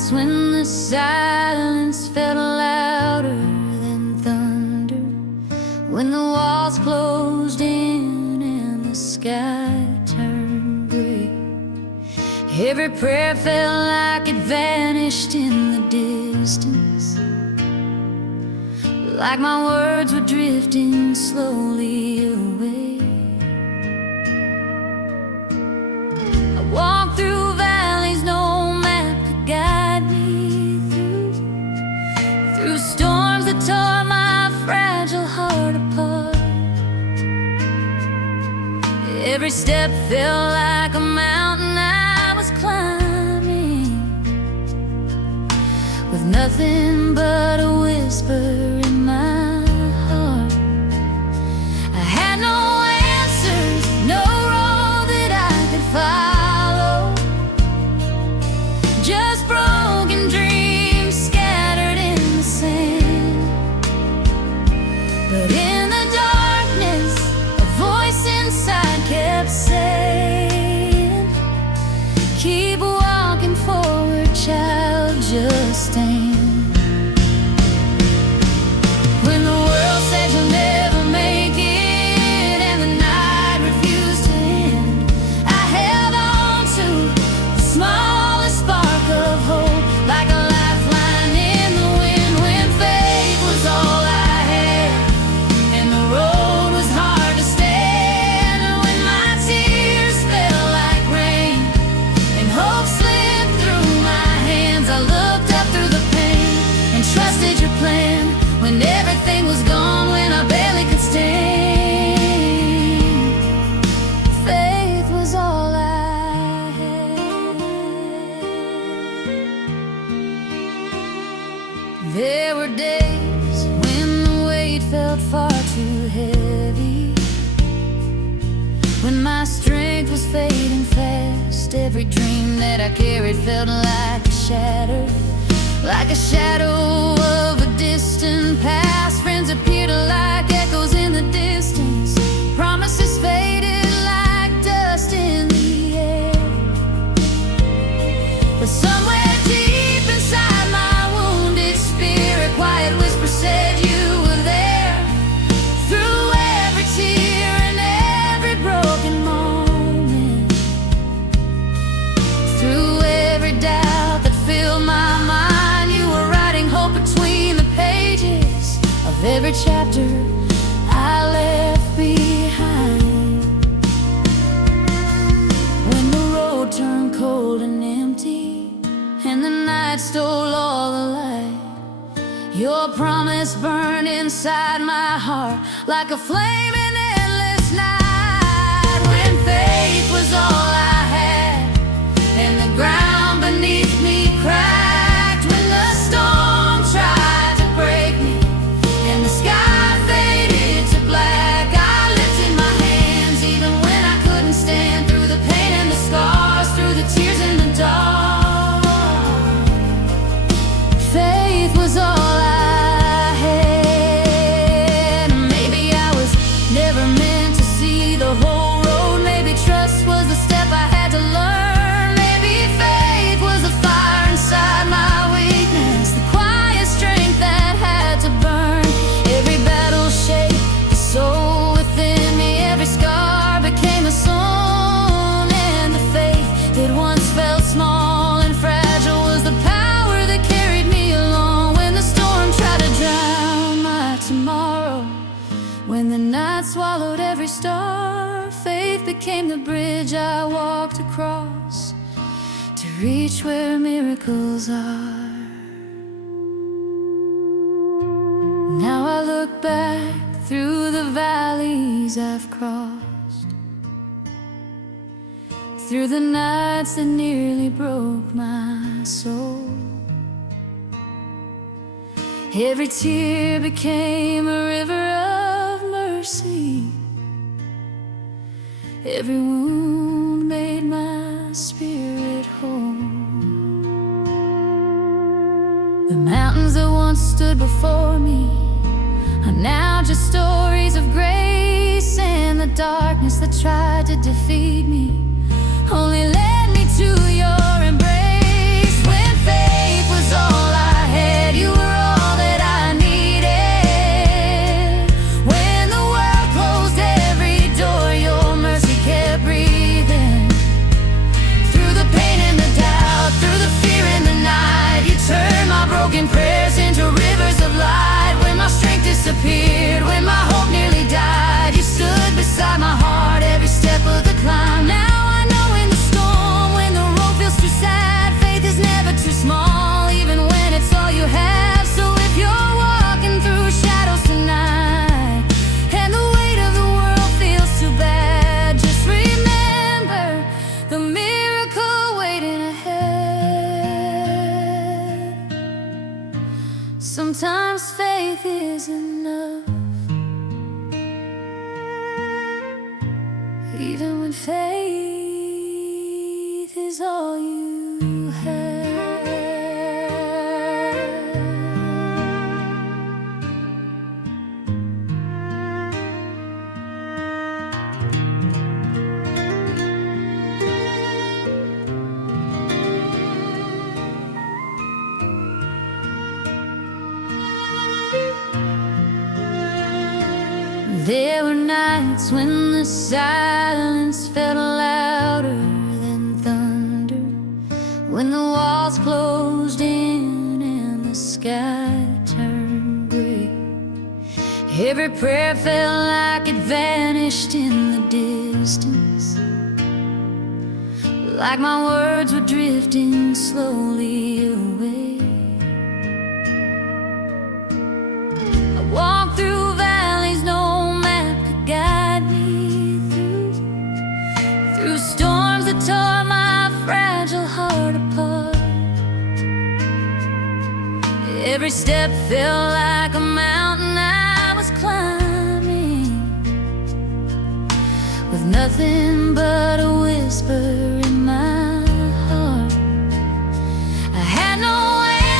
nights when the silence felt louder than thunder, when the walls closed in and the sky turned gray. Every prayer felt like it vanished in the distance, like my words were drifting slowly away. I walked through valleys no map could guide me through storms that tore my fragile heart apart. Every step felt like a mountain I was climbing, with nothing but a whisper in my heart. I had no answers, no road that I could follow, just broken dreams scattered in the sand. But in the darkness, a voice inside kept saying, keep walking forward, child, just stand. When the world said you'll never make it and the night refused to end, I held on to the smallest spark of hope, like a lifeline in the wind. When faith was all I had and the road was hard to stand, and when my tears fell like rain and hope slipped through my hands, I looked up through the pain and trusted your plan. When everything was gone, when I barely could stand, faith was all I had. There were days when the weight felt far too heavy, when my strength was fading fast. Every dream that I carried felt like a shadow of a distant past. Friends appeared like echoes in the distance, promises faded like dust in the air. But somewhere deep inside my wounded spirit, quiet whisper said you were there. Through every tear and every broken moment, through every doubt that filled my mind, you were writing hope between the pages of every chapter I left behind. When the road turned cold and empty and the night stole all the light, your promise burned inside my heart like a flame in endless night. When faith was all I had and the ground beneath me cracked, when the storm tried to break me and the sky faded to black, I lifted my hands even when I couldn't stand. Through the pain and the scars, through the tears in the dark, faith was all I had. Maybe I was never meant to see the whole road. Maybe trust was the step I had to learn. Maybe faith was the fire inside my weakness, the quiet strength that had to burn. Every battle shaped the soul within me. Every scar became a song, and the faith that once felt small and fragile was the power that carried me along. When the storm tried to drown my tomorrow, when the night swallowed every star, faith became the bridge I walked across to reach where miracles are. Now I look back through the valleys I've crossed, through the nights that nearly broke my soul. Every tear became a river of mercy, every wound made my spirit whole. The mountains that once stood before me are now just stories of grace, and the darkness that tried to defeat me only led me to your embrace. When faith broken prayers into rivers of light. When my strength disappeared, when my hope nearly died, you stood beside my heart every step of the climb. Now I know in the storm, when the road feels too sad, faith is never too small, even when it's all you have. So if you're walking through shadows tonight, and the weight of the world feels too bad, just remember the miracle waiting ahead. Sometimes faith is enough, even when faith is all you have. There were nights when the silence felt louder than thunder, when the walls closed in and the sky turned gray. Every prayer felt like it vanished in the distance, like my words were drifting slowly away. I walked through valleys no map could guide me through storms that tore my fragile heart apart. Every step felt like a mountain I was climbing, with nothing but a whisper in my heart. I had no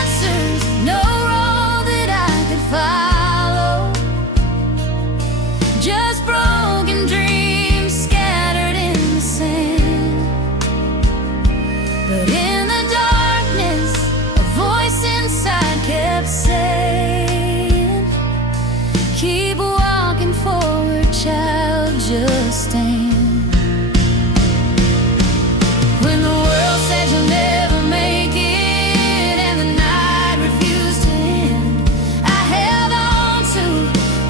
answers, no road that I could follow, just broken dreams scattered in the sand. But in the darkness, a voice inside kept saying, keep walking forward, child, just stand. When the world said you'll never make it and the night refused to end, I held on to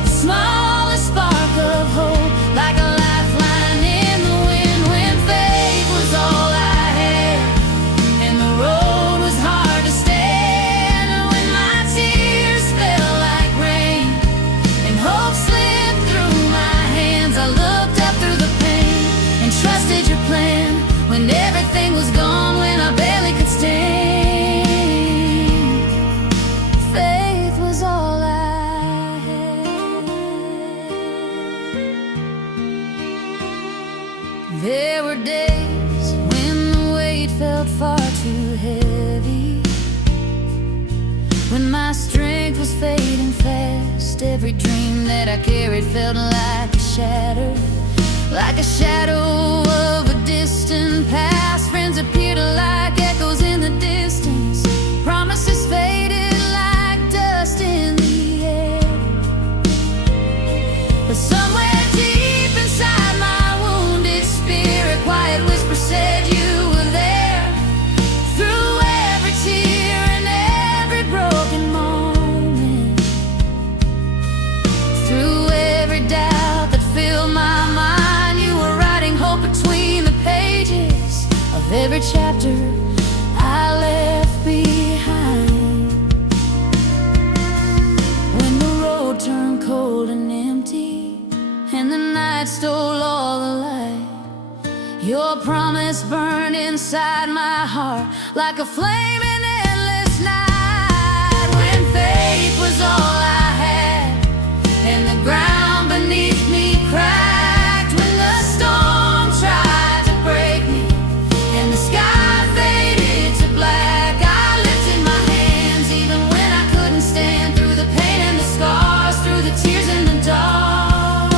the smallest spark of hope, like a lifeline in the wind. When faith was all I had and the road was hard to stand, and when my tears fell like rain and hope slipped through my hands, I looked up through the pain and trusted your plan. When everything was gone, when I barely could stand, faith was all I had. There were days when the weight felt far too heavy, when my strength was fading fast. Every dream that I carried felt like a shadow, like a shadow of a distant past. Friends appeared like echoes in the distance, promises faded like dust in the air. But somewhere deep inside my wounded spirit, quiet whisper said you were there. Through every tear and every broken moment, through every doubt that filled my mind, you were writing hope between the pages of every chapter I left behind. When the road turned cold and empty and the night stole all the light, your promise burned inside my heart like a flame in endless night. When faith was all I had and the ground beneath me cracked, when the storm tried to break me and the sky faded to black, I lifted my hands even when I couldn't stand. Through the pain and the scars, through the tears and the dark,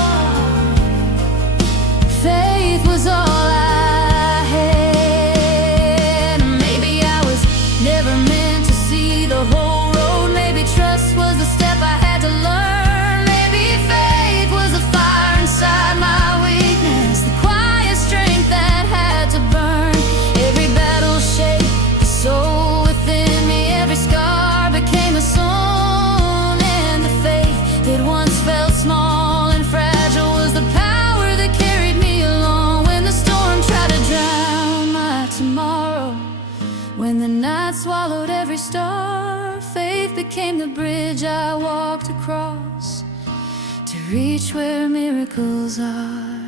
faith was all I had. Maybe I was never meant to see the whole road. Maybe trust was the step I had to learn. Maybe faith was the fire inside my weakness, the quiet strength that had to burn. Every battle shaped the soul within me, every scar became became the bridge I walked across to reach where miracles are.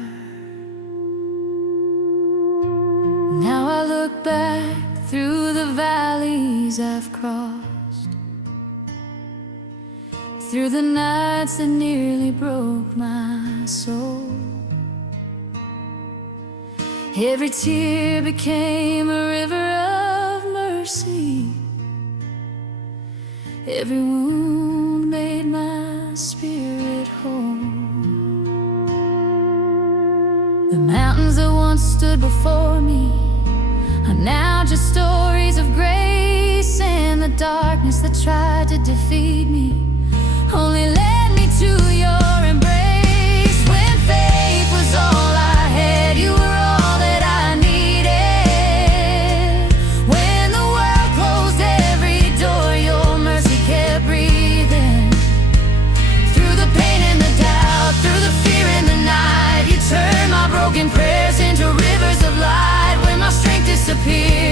Now I look back through the valleys I've crossed, through the nights that nearly broke my soul. Every tear became a river of mercy. Every wound made my spirit whole. The mountains that once stood before me are now just stories of grace, and the darkness that tried to defeat me only led me to your embrace. When faith was all I had, you were all that I needed. When the world closed every door, your mercy kept breathing. Through the pain and the doubt, through the fear and the night, you turned my broken prayers into rivers of light. When my strength disappeared,